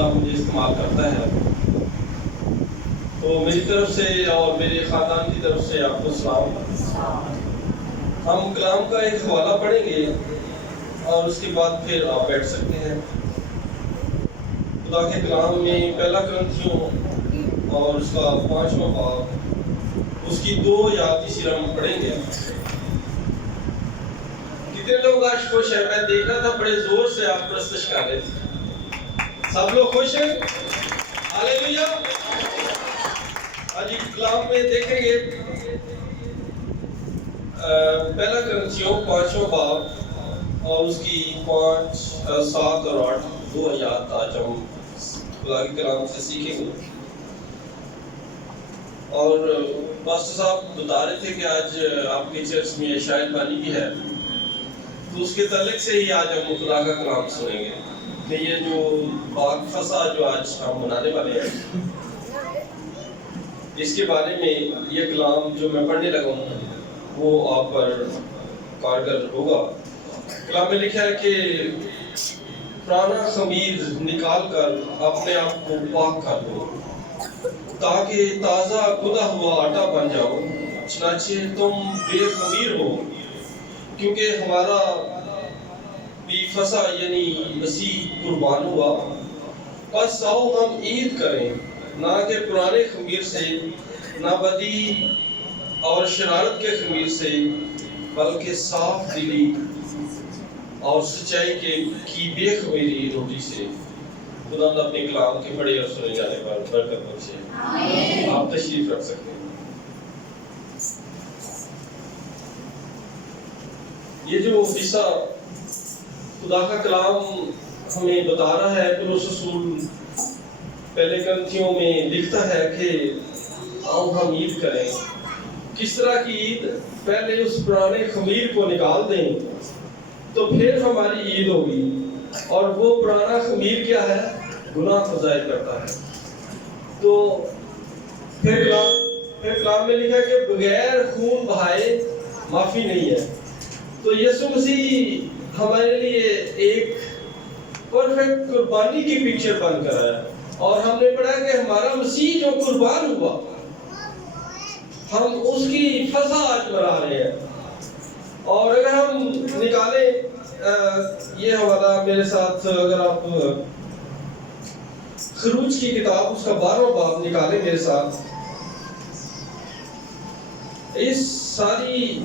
خدا مجھے استعمال کرتا ہے. تو میری طرف سے اور میرے خاندان کی طرف سے آپ کو سلام. ہم کلام کا ایک حوالہ پڑھیں گے اور اس کے بعد پھر آپ بیٹھ سکتے ہیں. خدا کے کلام میں پہلا کرنتھیوں اور اس کا 5واں باب اس کی 2 یا تیسری ہم پڑھیں گے. کتنے لوگ آج خوش ہیں؟ میں دیکھ رہا تھا بڑے زور سے آپ پرستش کر رہے تھے. سب لوگ خوش ہیں؟ ہاللیلویا. آج کلام میں دیکھیں گے پہلا کرنتھیوں 5واں باب اور اس کی 5, 7 اور 8 2 آیات آج ہم خدا کے کلام سے سیکھیں گے. اور پاسٹر صاحب بتا رہے تھے کہ آج آپ کے چرچ میں شاید بانی بھی ہے، تو اس کے تعلق سے ہی آج ہم خدا کا کلام سنیں گے کہ یہ جو پاک فسا جو آج ہم منانے والے ہیں اس کے بارے میں یہ کلام جو میں پڑھنے لگا ہوں وہ آپ پر کارگر ہوگا. کلام میں لکھا ہے کہ پرانا خمیر نکال کر اپنے آپ کو پاک کر دو تاکہ تازہ کھدا ہوا آٹا بن جاؤ. چنانچہ تم بے خمیر ہو کیونکہ ہمارا بھی فسا یعنی مسیح قربان ہوا. بس آؤ ہم عید کریں، نہ کہ پرانے خمیر سے، نہ بدی اور شرارت کے خمیر سے، بلکہ صاف دلی اور سچائی کی بے خمیری روٹی سے. خدا اپنے کلام کے پڑھے اور سنے جانے پر برکت بخشے. آپ تشریف رکھ سکتے ہیں. یہ جو حصہ خدا کا کلام ہمیں بتا رہا ہے، پولس رسول پہلے کرنتھیوں میں لکھتا ہے کہ آؤ ہم عید کریں. کس طرح کی عید؟ پہلے اس پرانے خمیر کو نکال دیں تو پھر ہماری عید ہوگی. اور وہ پرانا خمیر کیا ہے؟ گناہ کو ظاہر کرتا ہے. تو پھر کلام میں لکھا کہ بغیر خون بہائے معافی نہیں ہے. تو یسوع مسیح ہمارے لیے ایک پرفیکٹ قربانی کی پکچر بن کر آیا، اور ہم نے پڑھا کہ ہمارا مسیح جو قربان ہوا ہم اس کی فضا آج منا رہے ہیں. اور اگر ہم نکالیں یہ حوالہ میرے ساتھ، اگر آپ خروج کی کتاب اس کا 12واں باب نکالیں میرے ساتھ. اس ساری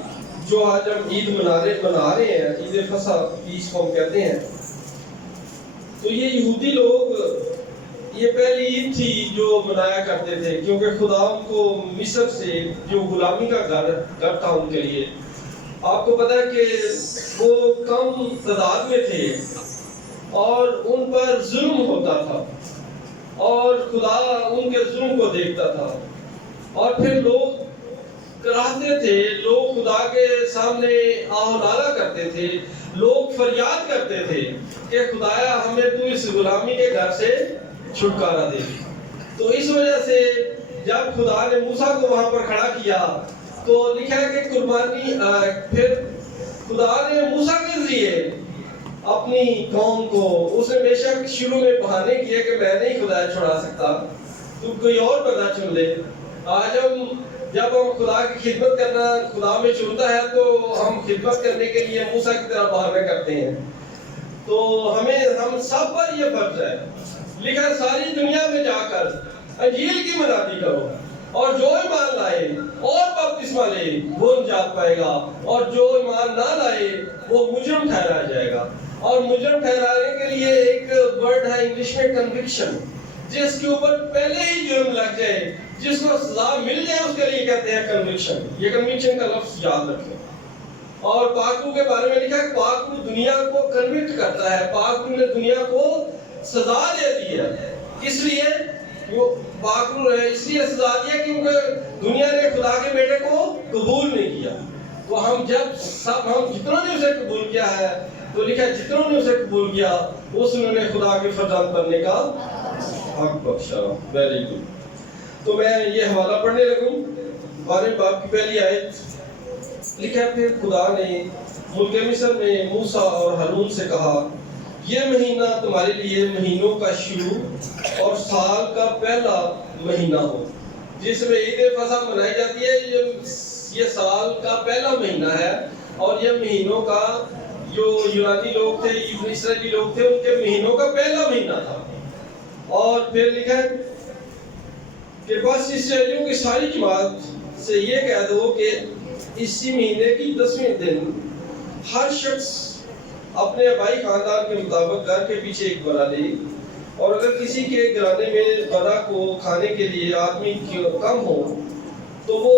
جو آج ہم عید منا رہے ہیں، عید فصح اس کو ہم کہتے ہیں، تو یہ یہودی لوگ یہ پہلی عید تھی جو منایا کرتے تھے، کیونکہ خدا ان کو مصر سے جو غلامی کا گھر تھا ان کے لیے. آپ کو پتا ہے کہ وہ کم تعداد میں تھے اور ان پر ظلم ہوتا تھا اور خدا ان کے ظلم کو دیکھتا تھا. اور پھر لوگ کراہتے تھے، لوگ خدا کے سامنے آہ و نالہ کرتے تھے، لوگ فریاد کرتے تھے کہ خدایا ہمیں تو اس غلامی کے گھر سے چھٹکارا دے. تو اس وجہ سے جب خدا نے موسیٰ کو وہاں پر کھڑا کیا تو لکھا ہے کہ قربانی پھر خدا نے موسیٰ کے ذریعے اپنی قوم کو، اس نے بے شک شروع میں بہانے کیے کہ میں نہیں خدا چھڑا سکتا، تو کوئی اور بندہ چن لے. آج جب ہم خدا کی خدمت کرنا خدا میں چنتا ہے تو ہم خدمت کرنے کے لیے موسیٰ کی طرح بہانے کرتے ہیں. تو ہم سب پر یہ فرض ہے، لکھا ساری دنیا میں جا کر انجیل کی منادی کرو، اور جو ایمان لائے اور بپتسمہ لے وہ نجات پائے گا، اور جو ایمان نہ لائے وہ مجرم ٹھہرایا جائے گا. اور مجرم ٹھہرانے کے لیے ایک ورڈ ہے انگلش میں کنوکشن، جس کے اوپر پہلے ہی جرم لگ جائے، جس کو سزا مل جائے، اس کے لیے کہتے ہیں کنوکشن. یہ کنوکشن کا لفظ یاد رکھیں. اور پاک روح کے بارے میں لکھا ہے کہ پاک روح دنیا کو کنوکٹ کرتا ہے. پاک روح نے دنیا کو سزا دے دی ہے، اس لیے وہ پاک روح ہے، اس لیے سزا دیا کیونکہ دنیا نے خدا کے بیٹے کو قبول نہیں کیا. تو ہم جتنوں نے اسے قبول کیا ہے، تو لکھا جتنوں نے اسے قبول کیا اس نے خدا کے فرزند بننے کا حق بخشا. Very good. تو میں یہ حوالہ پڑھنے لگوں. 12 باب کی پہلی آیت لکھا ہے، پھر خدا نے ملک مصر میں موسیٰ اور ہارون سے کہا، یہ مہینہ تمہارے لیے مہینوں کا شروع اور سال کا پہلا مہینہ ہو، جس میں عید فصح منائی جاتی ہے۔ یہ سال کا پہلا مہینہ ہے، اور یہ مہینوں کا جو یونانی لوگ تھے، اسرائیلی لوگ تھے، ان کے مہینوں کا پہلا مہینہ تھا۔ اور پھر لکھا ہے کہ بس اسرائیلیوں کی ساری جماعت سے یہ کہہ دو کہ اسی مہینے کی 10ویں دن ہر شخص اپنے آبائی خاندان کے مطابق گھر کے پیچھے ایک برا لے، اور اگر کسی کے گھرانے میں برا کو کھانے کے لیے آدمی کم ہو تو وہ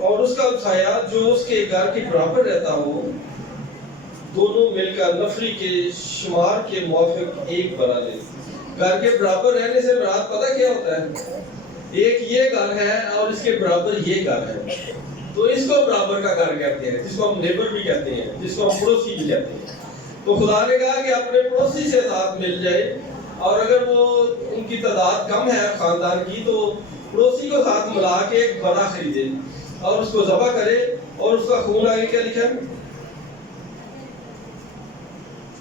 اور اس کا ہمسایہ جو اس کے گھر کے برابر رہتا ہو، دونوں مل کر نفری کے شمار کے موافق ایک برا لے۔ گھر کے برابر رہنے سے مراد پتہ کیا ہوتا ہے؟ ایک یہ گھر ہے اور اس کے برابر یہ گھر ہے، تو اس کو برابر کا گھر کہتے ہیں، جس کو ہم نیبر بھی کہتے ہیں، جس کو ہم پڑوسی بھی کہتے ہیں۔ تو خدا نے کہا کہ اپنے پڑوسی سے ساتھ مل جائے، اور اگر وہ ان کی تعداد کم ہے خاندان کی، تو پڑوسی کو ساتھ ملا کے ایک برا خریدے اور اس کو ذبح کرے، اور اس کا خون آگے کیا لکھا ہے؟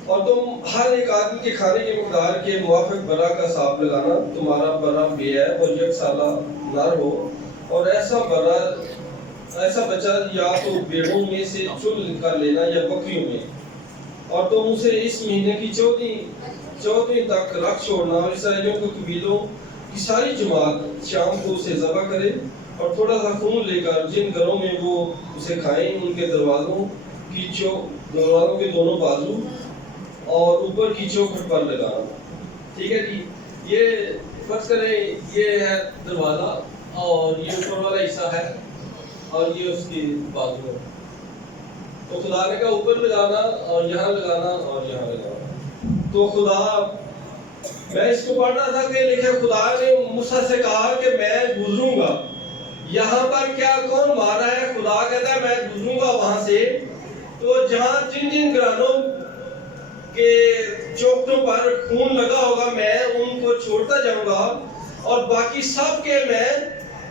اور تم ہر ایک آدمی کے کھانے کے مقدار کے موافق برا کا حساب لگانا، تمہارا برا بے عیب اور یک سالہ نر ہو، اور ایسا بچہ یا تو بھیڑوں میں سے چن کر لینا یا بکریوں میں، اور تم اسے اس مہینے کی 14ویں تک رکھ چھوڑنا، اور اسرائیلیوں کے قبیلوں کی ساری جماعت شام کو اسے ذبح کرے، اور تھوڑا سا خون لے کر جن گھروں میں وہ اسے کھائیں ان کے دروازوں کے دونوں بازو اور اوپر کی چوکھٹ پر لگانا۔ ٹھیک ہے جی، یہ فرض کریں یہ ہے دروازہ، اور یہ اوپر والا حصہ ہے، اور یہ اس کی بازو ہے۔ تو خدا نے کہا اوپر لگانا، اور یہاں لگانا، اور یہاں لگانا۔ تو میں اس کو پڑھ رہا تھا کہ لکھے خدا نے موسیٰ سے کہا کہ میں گزروں گا یہاں پر، کیا کون مارا ہے؟ خدا کہتا ہے میں گزروں گا وہاں سے، تو جہاں جن گھرانوں کے چوکھٹوں پر خون لگا ہوگا میں ان کو چھوڑتا جاؤں گا، اور باقی سب کے میں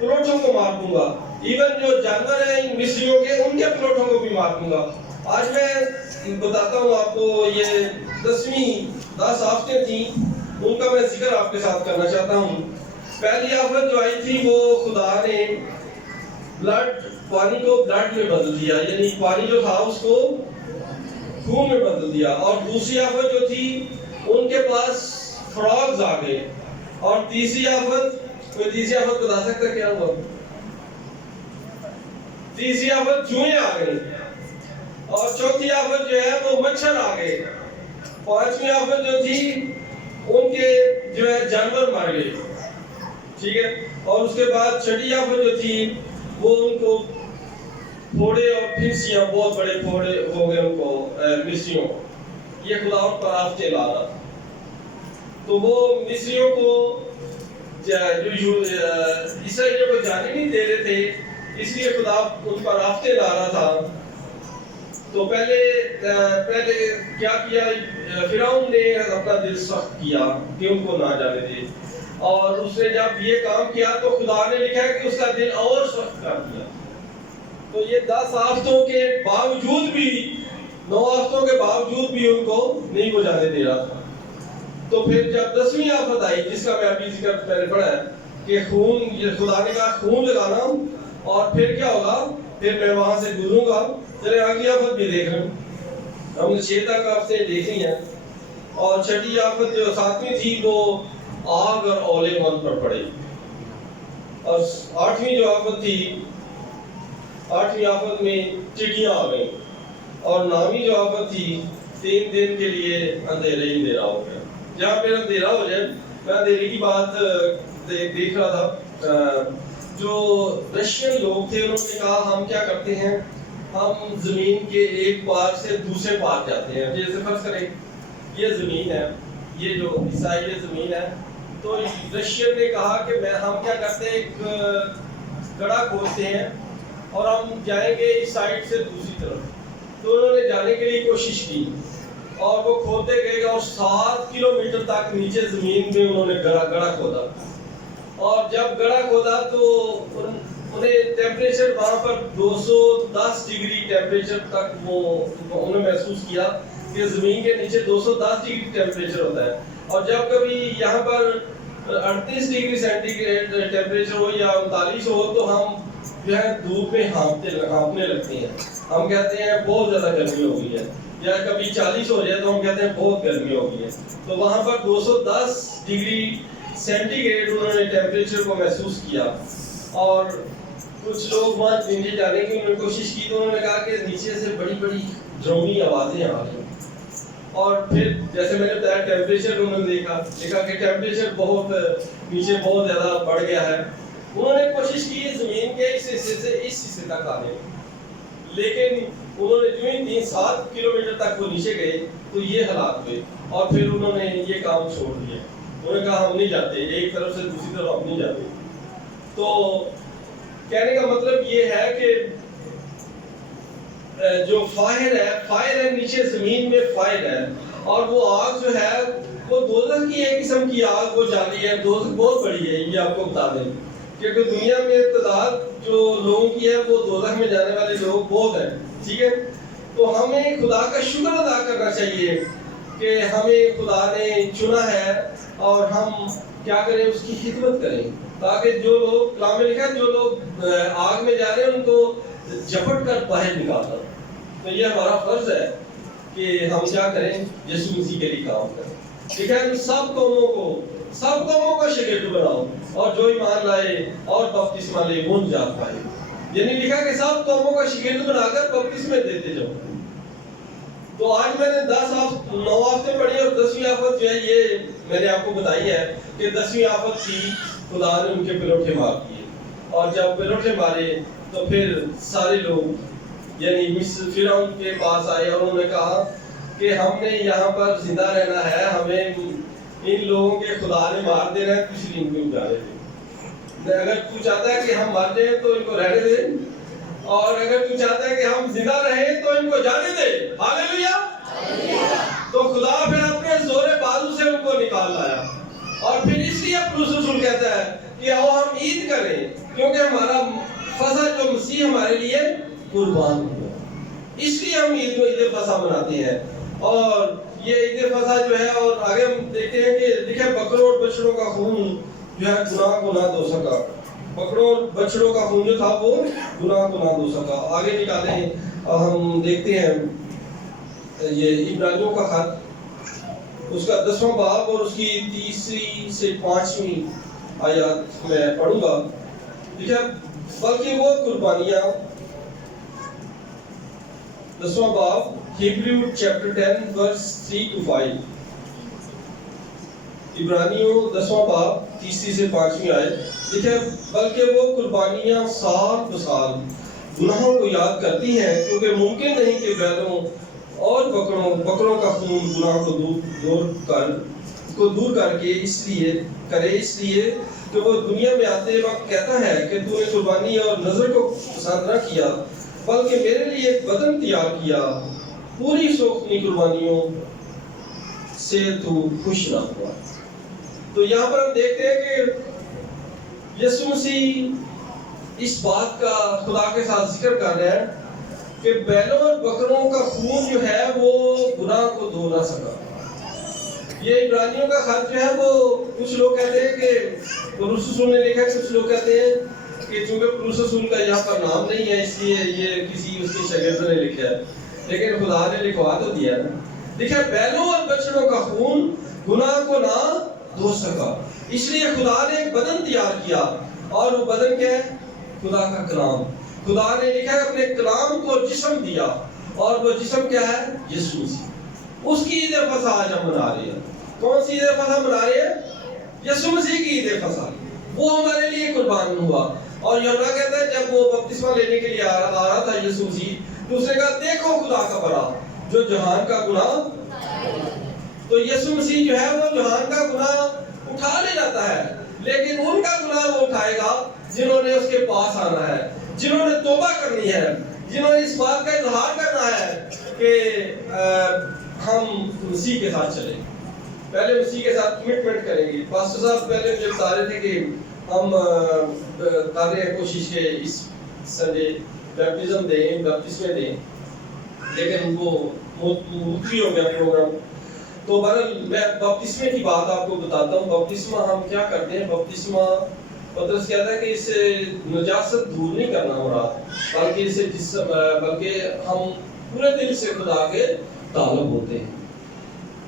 پلوٹوں کو مار دوں گا، ایون جو جانور ہیں مصریوں کے ان کے پلوٹوں کو بھی مار دوں گا۔ آج میں بتاتا ہوں آپ کو، یہ 10 آفتیں تھیں، ان کا میں ذکر آپ کے ساتھ کرنا چاہتا ہوں۔ پہلی آفت جو آئی تھی وہ خدا نے پانی کو بلڈ میں بدل دیا، یعنی پانی جو تھا اس کو خون میں بدل دیا، اور دوسری آفت جو تھی ان کے پاس فراگز آ گئے، اور تیسری آفت بتا سکتا کیا ہوا؟ تیسری آفت چوہے آ گئے، اور چوتھی آفت جو ہے وہ مچھر آ گئے، پانچویں آفت جو تھی ان کے جو ہے جانور مر گئے، ٹھیک ہے، اور اس کے بعد چھٹی آفت جو تھی وہ ان کو پھوڑے اور پھنسیاں، بہت بڑے پھوڑے ہو گئے ان کو مصریوں، یہ خدا ان پر آفتیں لا رہا تھا۔ تو وہ مصریوں کو جو اسرائیلیوں کو جانے نہیں دے رہے تھے، اس لیے خدا ان پر آفتیں لا رہا تھا۔ تو پہلے کیا کیا؟ فرعون نے اپنا دل سخت کیا کہ ان کو نہ جانے دے، اور اس نے جب یہ کام کیا تو خدا نے لکھا ہے کہ اس کا دل اور سخت کر دیا۔ تو یہ 10 آفتوں کے باوجود بھی، 9 آفتوں کے باوجود بھی ان کو نہیں کو جانے دے رہا تھا۔ تو پھر جب 10ویں آفت آئی، جس کا میں ابھی ذکر پہلے پڑھا ہے کہ خدا نے کہا خون لگانا، اور پھر کیا ہوگا؟ پھر میں وہاں سے گزروں گا۔ چلے اگلی آفت بھی دیکھ رہے ہیں، ہم نے 6 تک آفتیں دیکھی ہیں، اور چھٹی آفت جو 7ویں تھی وہ آگ اور اولے من پر پڑے، اور 8ویں جو آفت تھی، 8ویں آفت میں چڑیاں آ گئیں، اور 9ویں جو آفت تھی 3 دن کے لیے اندھیرا ہو گیا۔ جہاں پہ اندھیرا ہو جائے، میں اندھیرے کی بات دیکھ رہا تھا، جو رشین لوگ تھے انہوں نے کہا ہم کیا کرتے ہیں، ہم زمین کے ایک پار سے دوسرے پار جاتے ہیں۔ جیسے فرض کریں یہ زمین ہے، یہ جو عیسائی زمین ہے، تو رشین نے کہا کہ ہم کیا کرتے ہیں، ایک گڑھا کھودتے ہیں اور ہم جائیں گے اس سائڈ سے دوسری طرف۔ تو انہوں نے جانے کے لیے کوشش کی، اور وہ کھودتے گئے اور 7 کلومیٹر تک نیچے زمین میں انہوں نے گڑھا کھودا، اور جب گڑھا کھودا تو انہیں ٹیمپریچر وہاں پر 210 ڈگری ٹیمپریچر تک وہ انہوں نے محسوس کیا کہ زمین کے نیچے 210 ڈگری ٹیمپریچر ہوتا ہے. اور جب کبھی یہاں پر 38 ڈگری سینٹی گریڈ ٹیمپریچر ہو یا 39 ہو تو ہم جو ہے دھوپ میں ہانپنے لگتے ہیں. ہم کہتے ہیں بہت زیادہ گرمی ہو گئی ہے. یا کبھی 40 ہو جائے تو ہم کہتے ہیں بہت گرمی ہو گئی ہے. تو وہاں پر 210 ڈگری سینٹی گریڈ انہوں نے ٹیمپریچر کو محسوس کیا. اور کچھ لوگ وہاں نیچے جانے کی انہوں نے کوشش کی تو انہوں نے کہا کہ نیچے سے بڑی بڑی ڈرومی آوازیں آ رہی ہیں. اور پھر جیسے میں نے بتایا ٹیمپریچر انہوں نے دیکھا کہ ٹیمپریچر بہت نیچے بہت زیادہ بڑھ گیا ہے. انہوں نے کوشش کی زمین کے اس حصے سے اس حصے تک آنے کی، لیکن انہوں نے جو ہی 7 کلومیٹر تک وہ نیچے گئے تو یہ حالات ہوئے. اور پھر انہوں نے یہ کام چھوڑ دیا. انہوں نے کہا ہم نہیں جاتے، ایک طرف سے دوسری طرف ہم نہیں جاتے. تو کہنے کا مطلب یہ ہے کہ جو فائر ہے نیچے زمین میں فائر ہے. اور وہ آگ جو ہے وہ دوزخ کی ایک قسم کی آگ وہ جاری ہے. دوزخ بہت بڑی ہے، یہ آپ کو بتا دیں، کیونکہ دنیا میں تعداد جو لوگوں کی ہے وہ دوزخ میں جانے والے لوگ بہت ہیں. ٹھیک ہے، تو ہمیں خدا کا شکر ادا کرنا چاہیے کہ ہمیں خدا نے چنا ہے اور ہم کیا کریں، اس کی خدمت کریں، تاکہ جو لوگ کلام میں لکھا ہے جو لوگ آگ میں جا رہے ہیں ان کو جھپٹ کر باہر نکالنا. تو یہ ہمارا فرض ہے کہ ہم کیا کریں، یسوع مسیح کے لیے کام کریں. ٹھیک ہے، سب قوموں کا شاگرد بناؤ اور جو ایمان لائے اور بپتسمہ لے وہ نجات پائے. یعنی لکھا کہ سب قوموں کا شاگرد بنا کر بپتسمے دیتے جاؤ. تو آج میں نے 9 آفتیں پڑھی اور 10ویں آفت جو ہے یہ میں نے آپ کو بتائی ہے کہ 10ویں آفت کی خدا نے ان کے پلوٹے مار دیے. اور جب پلوٹے مارے تو پھر سارے لوگ یعنی مصر فرعون کے پاس آئے اور انہوں نے کہا کہ ہم نے یہاں پر زندہ رہنا ہے، ہمیں ان لوگوں کے خدا نے مار دینا ہے، کچھ ان کو جانے دے. اگر تو چاہتا ہے کہ ہم مر جائیں تو ان کو رہنے دے، اور اگر تو چاہتا ہے کہ ہم زندہ رہیں تو ان کو جانے دے. ہاللیلویا. تو خدا پھر اپنے زور بازو سے ان کو نکال لایا. اور پھر اس لیے پولس رسول کہتا ہے کہ آؤ ہم عید کریں، کیونکہ ہمارا فصح جو مسیح ہمارے لیے قربان ہوا. اس لیے ہم عید فصح مناتے ہیں. اور یہ عید فصح جو ہے، اور آگے ہم دیکھتے ہیں کہ دیکھیں بکروں اور بچڑوں کا خون جو ہے گناہ کو نہ دھو سکا. بکروں اور بچڑوں کا خون جو تھا وہ گناہ کو نہ دھو سکا. آگے نکالیں اور ہم دیکھتے ہیں یہ عبرانیوں کا خط، اس کا 10واں باب اور اس کی 3 سے 5 آیات میں پڑھوں گا. ٹھیک ہے، بلکہ وہ قربانیاں 10واں باب ہیبریو چیپٹر 10 ورس 3 to 5. عبرانیوں 10واں باب 3 سے 5 آیت. دیکھیں، بلکہ وہ قربانیاں سال بسال گناہوں کو یاد کرتی ہیں، کیونکہ ممکن نہیں کہ بیلوں اور بکروں کا خون گناہ کو دور کر کے اس لیے کہ وہ دنیا میں آتے وقت کہتا ہے کہ تو نے قربانی اور نظر کو پسند نہ کیا، بلکہ میرے لیے ایک بدن تیار کیا، پوری سوختنی قربانیوں سے تو خوش نہ ہوا. تو یہاں پر ہم دیکھتے ہیں کہ یسوع مسیح اس بات کا خدا کے ساتھ ذکر کر رہے ہیں کہ بیلوں اور بکروں کا خون جو ہے وہ گناہ کو دھو نہ سکا. یہ عبرانیوں کا خط جو ہے وہ کچھ لوگ کہتے ہیں کہ پولس رسول نے لکھا ہے، کچھ لوگ کہتے ہیں کہ چونکہ پولس رسول کا یہاں پر نام نہیں ہے اس لیے یہ کسی اس کے شاگرد نے لکھا ہے، لیکن خدا نے لکھوا تو دیا ہے. دیکھیں، بیلوں اور بچڑوں کا خون گناہ کو نہ دھو سکا، اس لیے خدا نے ایک بدن تیار کیا. اور وہ بدن کیا ہے؟ خدا کا کلام. خدا نے لکھا ہے اپنے کلام کو جسم دیا، اور وہ جسم کیا ہے؟ یسوع مسیح. اس کی عید فصح آج ہم منا رہے ہیں. کون سی عید فصح منا رہے ہیں؟ یسوع مسیح کی عید فصح. وہ ہمارے لیے قربان ہوا. اور یوحنا کہتا ہے جب وہ بپتسمہ لینے کے لیے آ رہا تھا یسوع مسیح، تو اس نے کہا دیکھو خدا کا بڑا جو جہان کا گناہ. تو یسوع مسیح جو ہے وہ جہان کا گناہ اٹھا لے جاتا ہے، لیکن ان کا گناہ وہ اٹھائے گا جنہوں نے اس کے پاس آنا ہے، جنہوں نے توبہ کرنی ہے، جنہوں نے اس بات کا اظہار کرنا ہے کہ ہم مسیح کے ساتھ چلیں. پہلے مسیح کے ساتھ کمٹمنٹ کریں گے. پاسٹر صاحب پہلے مجھے بتا رہے تھے کہ ہم کر رہے ہیں کوشش کہ اس سنڈے بیپٹزم دیں، بیپٹسمیں دیں، لیکن وہ ملتوی ہو گیا پروگرام. تو بہرحال میں بپتسمے کی بات آپ کو بتاتا ہوں. بپتسمہ ہم کیا کرتے ہیں؟ بپتسمہ پترس کہتا ہے کہ اس سے نجاست دور نہیں کرنا مراد، بلکہ اس سے بلکہ ہم پورے دل سے خدا کے طالب ہوتے ہیں.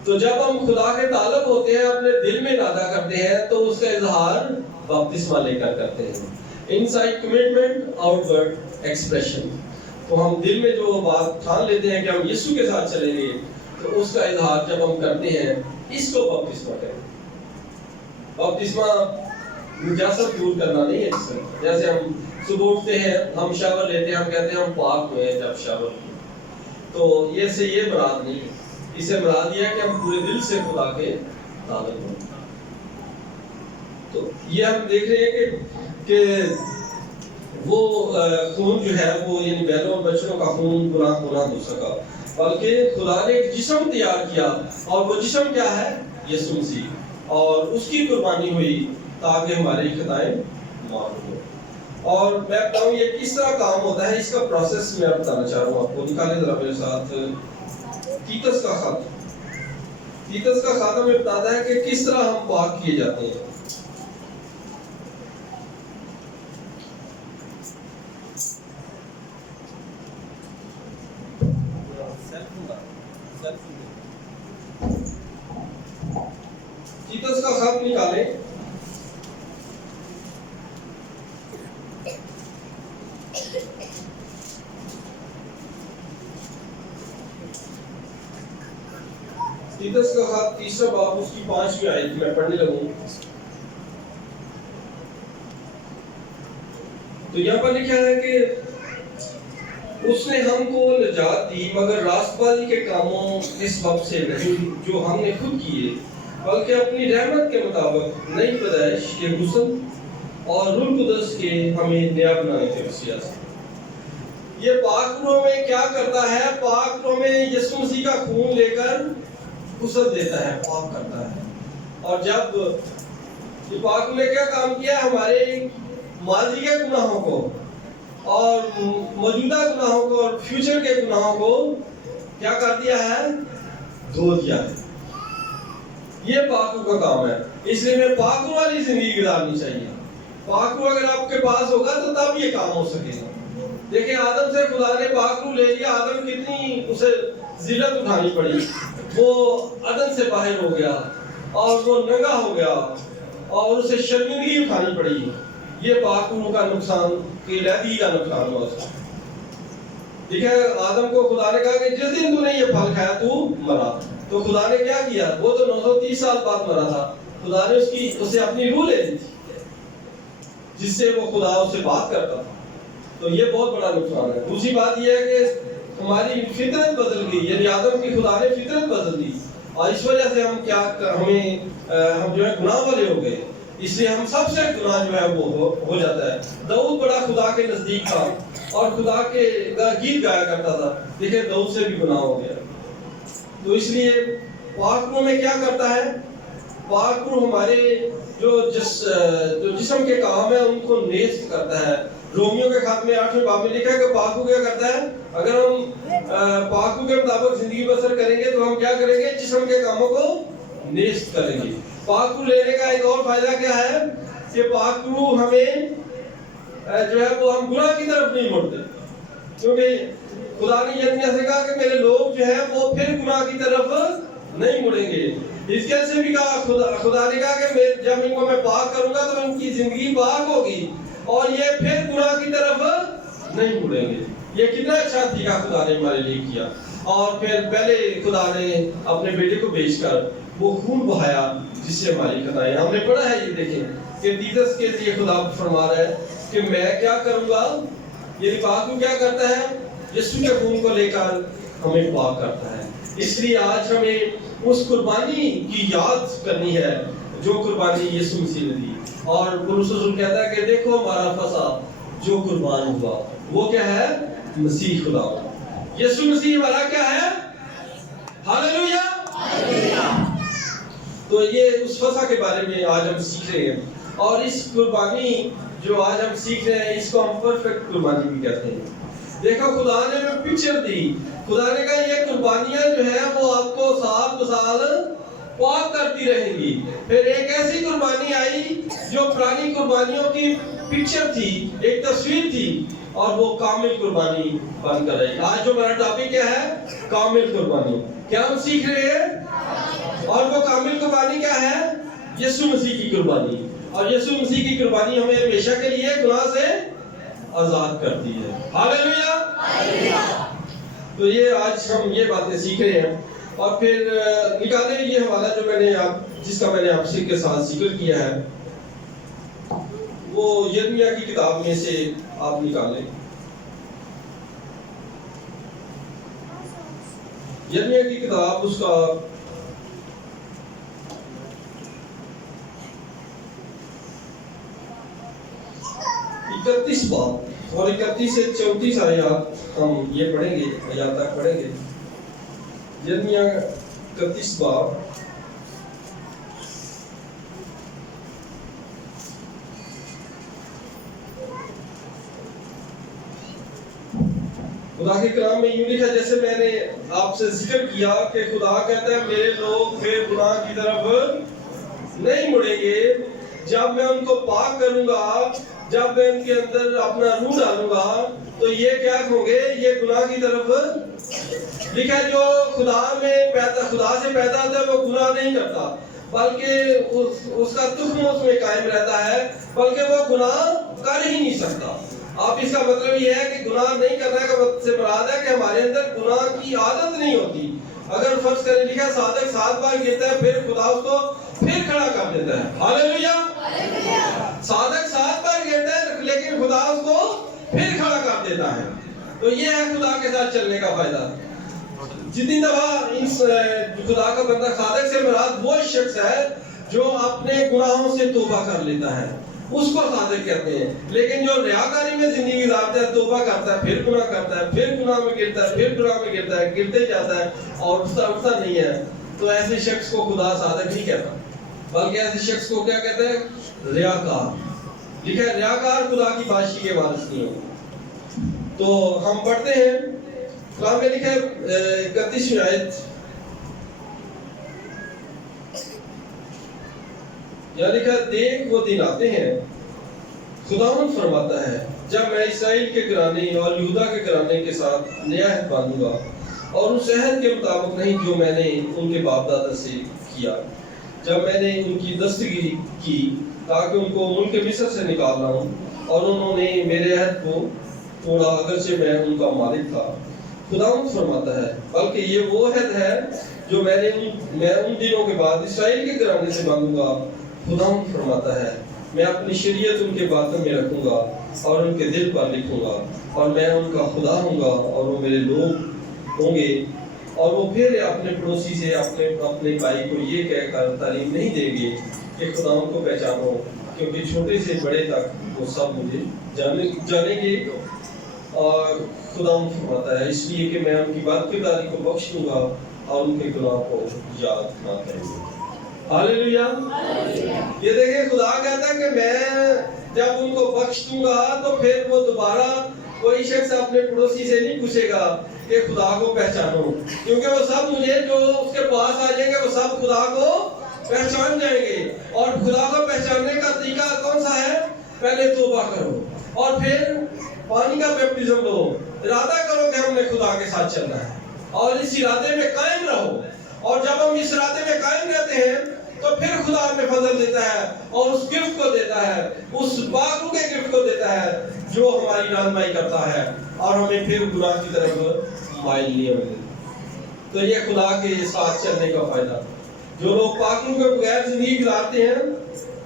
تو جب ہم خدا کے طالب ہوتے ہیں، اپنے دل میں ارادہ کرتے ہیں، تو اس کا اظہار بپتسمہ لے کر کرتے ہیں. Inside commitment, outward expression. تو ہم دل میں جو بات ٹھان لیتے ہیں کہ ہم یسوع کے ساتھ چلیں گے، تو اس کا اظہار جب ہم کرتے ہیں، اس کو بپتسمہ کہتے ہیں. بپتسمہ نجاست دور کرنا نہیں ہے. جیسے ہم صبح اٹھتے ہیں، ہم شاور لیتے ہیں، ہم کہتے ہیں ہم پاک ہوئے ہیں جب شاور لیے. تو یہ سے یہ مراد نہیں ہے. اس سے مراد یہ ہے کہ ہم پورے دل سے خدا کے طالب ہوں. تو یہ ہم دیکھ رہے ہیں کہ وہ خون جو ہے وہ یعنی بیلوں اور بچڑوں کا خون گناہ کو نہ دھو سکا، بلکہ خدا نے ایک جسم تیار کیا، اور وہ جسم کیا ہے؟ یسوع مسیح. اور اس کی قربانی ہوئی تاکہ ہماری خطائیں معاف ہوں. اور میں بتاؤں یہ کس طرح کام ہوتا ہے، اس کا پروسیس میں بتانا چاہ رہا ہوں آپ کو. نکالیں ذرا میرے ساتھ تیتس کا خط. تیتس کا خط ہمیں بتاتا ہے کہ کس طرح ہم پاک کیے جاتے ہیں. تیتس کا خط نکالیں. تیتس کا خط تیسرا باب اس کی 5ویں آیت میں پڑھنے لگوں. تو یہاں پر لکھا ہے کہ اس نے ہم کو نجات دی، مگر راست بازی کے کاموں اس وقت سے نہیں جو ہم نے خود کیے، بلکہ اپنی رحمت کے مطابق نئی پیدائش کے غسل اور روح القدس کے ہمیں نیا بنانے کے وسیلہ سے. یہ پاک روح میں کیا کرتا ہے؟ پاک روح میں یسوع مسیح کا خون لے کر غسل دیتا ہے، پاک کرتا ہے. اور جب یہ پاک روح نے کیا کام کیا؟ ہمارے ماضی کے گناہوں کو اور موجودہ گناہوں کو اور فیوچر کے گناہوں کو کیا کر دیا ہے؟ دھو دیا ہے. یہ پاک روح کا کام ہے. اس لیے میں پاک روح والی زندگی گزارنی چاہیے. پاک روح اگر آپ کے پاس ہوگا تو تب یہ کام ہو سکے گا. دیکھیں آدم سے خدا نے پاک روح لے لیا، آدم کتنی اسے ذلت اٹھانی پڑی. وہ عدن سے باہر ہو گیا اور وہ ننگا ہو گیا اور اسے شرمندگی اٹھانی پڑی. یہ پاک روح کا نقصان، کہ لیدی کا نقصان ہوا اس. ٹھیک ہے، آدم کو خدا نے کہا کہ جس دن تو نے یہ پھل کھایا تو مرا. تو خدا نے کیا کیا؟ وہ تو 930 سال بعد مرا تھا. خدا نے اسے اپنی روح لے دی تھی، جس سے وہ خدا اس سے بات کرتا تھا. تو یہ بہت بڑا نقصان ہے. دوسری بات یہ ہے کہ ہماری فطرت بدل گئی، یعنی آدم کی خدا نے فطرت بدل دی، اور اس وجہ سے ہم جو ہے گناہ والے ہو گئے. اس لیے ہم سب سے گناہ جو ہے وہ ہو جاتا ہے. داؤد بڑا خدا کے نزدیک تھا اور خدا کے گیت گایا کرتا تھا، لیکن داؤد سے بھی گناہ ہو گیا. تو اس لیے پاک روح میں کیا کرتا ہے؟ پاک روح ہمارے جو جسم کے کام ہیں ان کو نیست کرتا ہے. رومیو کے خط میں 8ویں باب میں لکھا ہے کہ پاک روح کیا کرتا ہے؟ اگر ہم پاک روح کے مطابق زندگی بسر کریں گے تو ہم کیا کریں گے؟ جسم کے کاموں کو نیست کریں گے. پاک روح لینے کا ایک اور فائدہ کیا ہے کہ پاک روح ہمیں جو ہے وہ ہم گناہ کی طرف نہیں مڑتے، کیونکہ خدا نے یرمیا سے کہا کہ میرے لوگ جو ہے وہ پھر گناہ کی طرف نہیں مڑیں گے. حزقیل سے بھی کہا، خدا نے کہا کہ جب ان کو میں پاک کروں گا تو ان کی زندگی پاک ہوگی اور یہ پھر گناہ کی طرف نہیں مڑیں گے. یہ کتنا اچھا طریقہ خدا نے ہمارے لیے کیا. اور پھر پہلے خدا نے اپنے بیٹے کو بھیج کر وہ خون بہایا جس سے ہماری خطائیں. ہم نے پڑھا ہے، یہ دیکھیں کہ تیتس کے لیے خدا فرما رہا ہے کہ میں کیا کروں گا. یہ پاک روح کیا کرتا ہے؟ یسوع کے خون کو لے کر ہمیں پاک کرتا ہے. اس لیے آج ہمیں اس قربانی کی یاد کرنی ہے جو قربانی یسوع مسیح نے دی. اور پولس رسول کہتا ہے کہ دیکھو ہمارا فسح جو قربان ہوا وہ کیا ہے؟ مسیح خدا. یسوع مسیح ہمارا کیا ہے؟ ہاللویا. تو یہ اس فسح کے بارے میں آج ہم سیکھ رہے ہیں. اور اس قربانی جو آج ہم سیکھ رہے ہیں اس کو ہم پرفیکٹ قربانی بھی کہتے ہیں۔ دیکھو خدا نے ہمیں پکچر دی، خدا نے کہا یہ قربانیاں جو ہیں وہ آپ کو سال ب سال پاک کرتی رہیں گی۔ پھر ایک ایسی قربانی آئی جو پرانی قربانیوں کی پکچر تھی، ایک تصویر تھی، اور وہ کامل قربانی بن کر رہی۔ آج جو ہمارا ٹاپک کیا ہے؟ کامل قربانی۔ کیا ہم سیکھ رہے ہیں؟ اور وہ کامل قربانی کیا ہے؟ یسوع مسیح کی قربانی۔ اور یسوع مسیح کی قربانی ہمیں ہمیشہ کے لیے گناہ سے آزاد کرتی ہے۔ ہاللیلویہ۔ تو یہ آج ہم یہ باتیں سیکھ رہے ہیں، اور پھر نکالیں یہ حوالہ جو جس کا میں نے آپ کے ساتھ ذکر کیا ہے، وہ یرمیہ کی کتاب میں سے آپ نکالیں۔ یرمیہ کی کتاب اس کا 31 باب اور 31 سے 34 آیات ہم یہ پڑھیں گے، آیات تک پڑھیں گے۔ یرمیہ 31 باب خدا کے کلام میں یوں لکھا، جیسے میں نے آپ سے ذکر کیا کہ خدا کہتا ہے میرے لوگ پھر گناہ کی طرف نہیں مڑیں گے۔ جب میں ان کو پاک کروں گا، جب میں ان کے اندر اپنا روح ڈالوں گا، تو یہ کیا ہوں گے؟ یہ گناہ کی طرف لکھا ہے۔ جو خدا سے پیدا ہوتا ہے وہ گناہ نہیں کرتا، بلکہ اس کا تخم اس میں قائم رہتا ہے، بلکہ وہ گناہ کر ہی نہیں سکتا۔ آپ اس کا مطلب یہ ہے کہ گناہ نہیں کرنے کا سے مراد ہے کہ ہمارے اندر گناہ کی عادت نہیں ہوتی۔ اگر فرض کریں لکھا صادق 7 بار گرتا ہے، پھر خدا اس کو پھر کھڑا کر دیتا ہے۔ ہاللیلویہ۔ صادق 7 بار گرتا ہے لیکن خدا اس کو پھر کھڑا کر دیتا ہے۔ تو یہ ہے خدا کے ساتھ چلنے کا فائدہ۔ جتنی دفعہ خدا کا بندہ صادق سے مراد وہ شخص ہے جو اپنے گناہوں سے توبہ کر لیتا ہے، اس کو صادق کہتے ہیں۔ لیکن جو ریاکاری میں زندگی گزارتا ہے، توبہ کرتا ہے، پھر گناہ کرتا ہے، پھر گناہ میں گرتا ہے، پھر گناہ میں گرتا ہے، گرتے جاتا ہے اور اٹھتا نہیں ہے، تو ایسے شخص کو خدا صادق نہیں کہتا، بلکہ ایسے شخص کو کیا کہتا ہے؟ ریاکار۔ لکھا ہے ریاکار خدا کی بادشاہی کے وارث نہیں ہوگا۔ تو ہم پڑھتے ہیں قرآن میں لکھا ہے 31 آیت، یہاں لکھا ہے دیکھ وہ دن آتے ہیں، خداوند فرماتا ہے، جب میں اسرائیل کے گھرانے اور یہودا کے گھرانے کے ساتھ نیا عہد باندھوں گا، اور اس عہد کے مطابق نہیں جو میں نے ان کے باپ دادا سے کیا، جب میں نے ان کی دستگیری کی تاکہ ان کو ملک مصر سے نکالنا ہوں، اور انہوں نے میرے عہد کو توڑا اگرچہ میں ان کا مالک تھا۔ خداوند فرماتا ہے، بلکہ یہ وہ عہد ہے جو میں ان دنوں کے بعد اسرائیل کے گھرانے سے باندھوں گا۔ خداوند فرماتا ہے، میں اپنی شریعت ان کے باطن میں رکھوں گا اور ان کے دل پر لکھوں گا، اور میں ان کا خدا ہوں گا اور وہ میرے لوگ ہوں گے۔ اور وہ پھر اپنے پڑوسی سے اپنے بھائی کو یہ کہہ کر تعلیم نہیں دیں گے کہ خداوند کو پہچانو، کیونکہ چھوٹے سے بڑے تک وہ سب مجھے جانیں گے۔ اور خداوند فرماتا ہے، اس لیے کہ میں ان کی بد کرداری کو بخش دوں گا اور ان کے گناہ کو یاد نہ کروں گا۔ ہاللیلویہ۔ یہ دیکھیں خدا کہتا ہے کہ میں جب ان کو بخش دوں گا تو پھر وہ دوبارہ کوئی شخص اپنے پڑوسی سے نہیں پوچھے گا کہ خدا کو پہچانو، کیونکہ وہ سب مجھے جو اس کے پاس آ جائیں گے وہ سب خدا کو پہچان جائیں گے۔ اور خدا کو پہچاننے کا طریقہ کون سا ہے؟ پہلے توبہ کرو اور پھر پانی کا بیپٹزم لو، ارادہ کرو کہ ہم نے خدا کے ساتھ چلنا ہے اور اس ارادے میں قائم رہو۔ اور جب ہم اس ارادے میں قائم رہتے ہیں تو پھر خدا ہمیں فضل دیتا ہے اور اس گفٹ کو دیتا ہے، اس باغوں کے گفٹ کو دیتا ہے جو ہماری رہنمائی کرتا ہے اور ہمیں پھر گناہ کی طرف مائل نہیں ہونے دیتا۔ تو یہ خدا کے ساتھ چلنے کا فائدہ۔ جو لوگ پاکوں کے بغیر زندگی گزارتے ہیں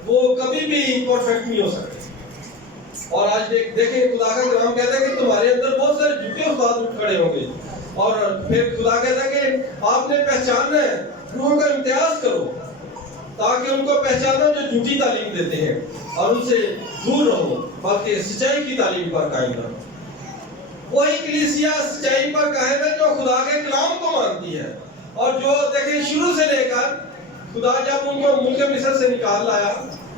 وہ کبھی بھی پرفیکٹ نہیں ہو سکتے۔ اور آج دیکھیں خدا کا کلام کہتا ہے کہ تمہارے اندر بہت سارے جھوٹے استاد اٹھ کھڑے ہوں گے، اور پھر خدا کہتا ہے کہ آپ نے پہچاننا ہے، روحوں کا امتیاز کرو تاکہ ان کو پہچانا جو جھوٹی تعلیم دیتے ہیں، اور ان سے دور رہو بلکہ سچائی کی تعلیم پر قائم رہو۔ وہی کلیسیا سچائی پر قائم ہے جو خدا کے کلام کو مانتی ہے، اور جو دیکھیں شروع سے لے کر خدا جب ان کو ملک مصر سے نکال لایا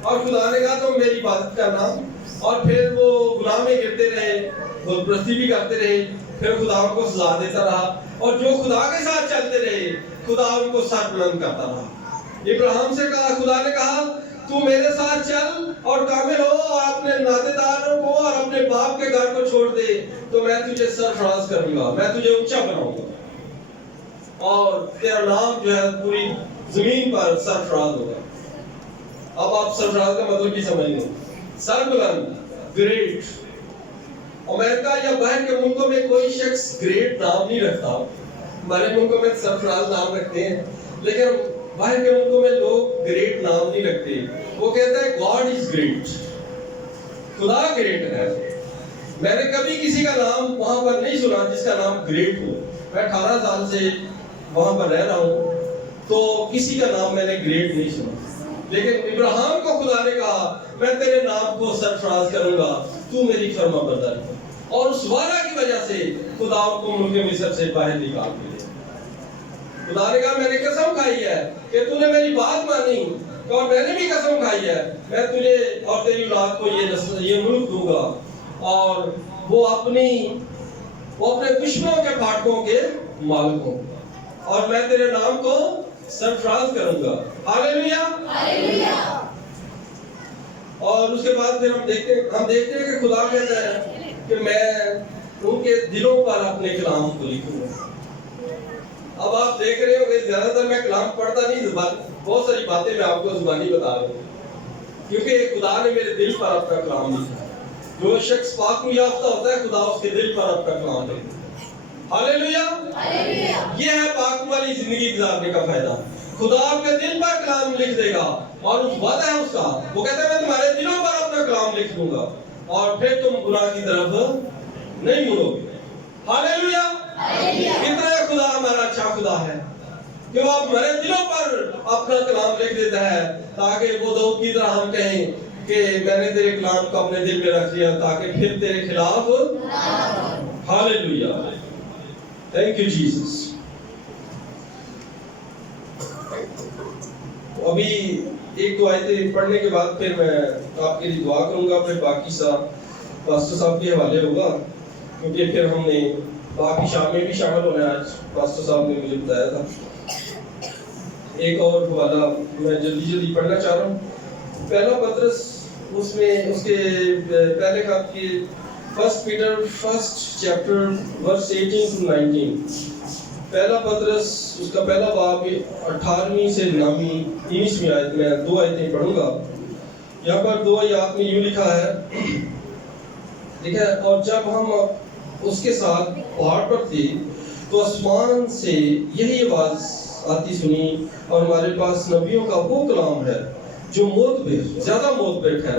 اور خدا نے کہا تم میری عبادت کرنا، اور پھر وہ گناہ میں گرتے رہے، بت پرستی بھی کرتے رہے، پھر خدا ان کو سزا دیتا رہا، اور جو خدا کے ساتھ چلتے رہے خدا ان کو سر بلند کرتا رہا۔ ابراہیم سے کہا، خدا نے کہا تو میرے ساتھ چل اور کامل ہو اور اپنے ناطے داروں کو اور اپنے باپ کے گھر کو چھوڑ دے تو میں تجھے سرفراز کروں گا، میں تجھے اونچا بناؤں گا اور تیرا نام جو ہے پوری زمین پر سرفراز ہوگا۔ اب آپ سرفراز کا مطلب بھی سمجھ لیں، سربلند، گریٹ۔ امریکہ یا باہر کے ملکوں میں کوئی شخص گریٹ نام نہیں رکھتا، ہمارے ملکوں میں سرفراز نام رکھتے ہیں، لیکن باہر کے ملکوں میں لوگ گریٹ نام نہیں رکھتے، وہ کہتا ہے گاڈ از گریٹ، خدا گریٹ ہے۔ میں نے کبھی کسی کا نام وہاں پر نہیں سنا جس کا نام گریٹ ہو، میں 18 سال سے وہاں پر رہ رہا ہوں تو کسی کا نام میں نے گریٹ نہیں سنا، لیکن ابراہیم کو خدا نے کہا میں تیرے نام کو سرفراز کروں گا، تو میری فرما برداری کر، اور اس وعدہ کی وجہ سے خدا ان کو ملک مصر سے باہر نکال کے لے۔ خدا نے کہا میں نے قسم کھائی ہے کہ تو نے میری بات مانی، اور میں نے بھی قسم کھائی ہے میں تجھے اور تیری اولاد کو یہ ملک دوں گا، اور وہ اپنے دشمنوں کے پھاٹکوں کے مالک ہوں گا، اور میں تیرے نام کو سرفراز کروں گا۔ ہاللیلویا، ہاللیلویا۔ اور اس کے بعد پھر ہم دیکھتے ہیں کہ خدا کہتا ہے کہ میں ان کے دلوں پر اپنے کلام کو لکھوں گا۔ اب آپ دیکھ رہے ہو کہ زیادہ تر میں کلام پڑھتا نہیں، بہت ساری باتیں میں آپ کو زبانی بتا رہا ہوں، کیونکہ خدا نے میرے دل پر اپنا کلام لکھا ہے۔ جو شخص پاک و یافتہ ہوتا ہے خدا اس کے دل پر اپنا کلام لکھتا ہے۔ ہاللیلویا، ہاللیلویا۔ یہ ہے پاک والی زندگی گزارنے کا فائدہ، خدا آپ کے دل پر کلام لکھ دے گا، اور اس وعدہ ہے اس کا، وہ کہتا ہے میں تمہارے دلوں پر اپنا کلام لکھ دوں گا اور پھر تم گناہ کی طرف نہیں مڑو گے۔ ہاللیلویا، کتنا خدا ہمارا اچھا خدا ہے کہ وہ ہمارے دلوں پر اپنا کلام لکھ دیتا ہے، تاکہ وہ داؤد کی طرح ہم کہیں کہ میں نے تیرے کلام کو اپنے دل میں رکھ لیا تاکہ پھر تیرے خلاف۔ ہاللیلویا، تھینک یو جیسس۔ ابھی ایک دو آیتیں پڑھنے کے بعد پھر میں آپ کے لیے دعا کروں گا، پھر باقی پاسٹر صاحب کے حوالے ہوگا، کیونکہ پھر ہم نے باقی شام میں بھی شامل ہونا ہے، آج پاسٹر صاحب نے مجھے بتایا تھا۔ ایک اور حوالہ میں جلدی پڑھنا چاہ رہا ہوں، پہلا پطرس، اس کے پہلے خط کی 1 پیٹر 1 چیپٹر ورس 18 to 19، پہلا پطرس اس کا پہلا باب 18ویں سے 19ویں آیت میں 2 آیتیں پڑھوں گا۔ یہاں پر 2 آیات میں یوں لکھا ہے، ٹھیک ہے، اور جب ہم اس کے ساتھ پہاڑ پر تھے تو آسمان سے یہی آواز آتی سنی، اور ہمارے پاس نبیوں کا وہ کلام ہے جو زیادہ موت پہ ٹھہرا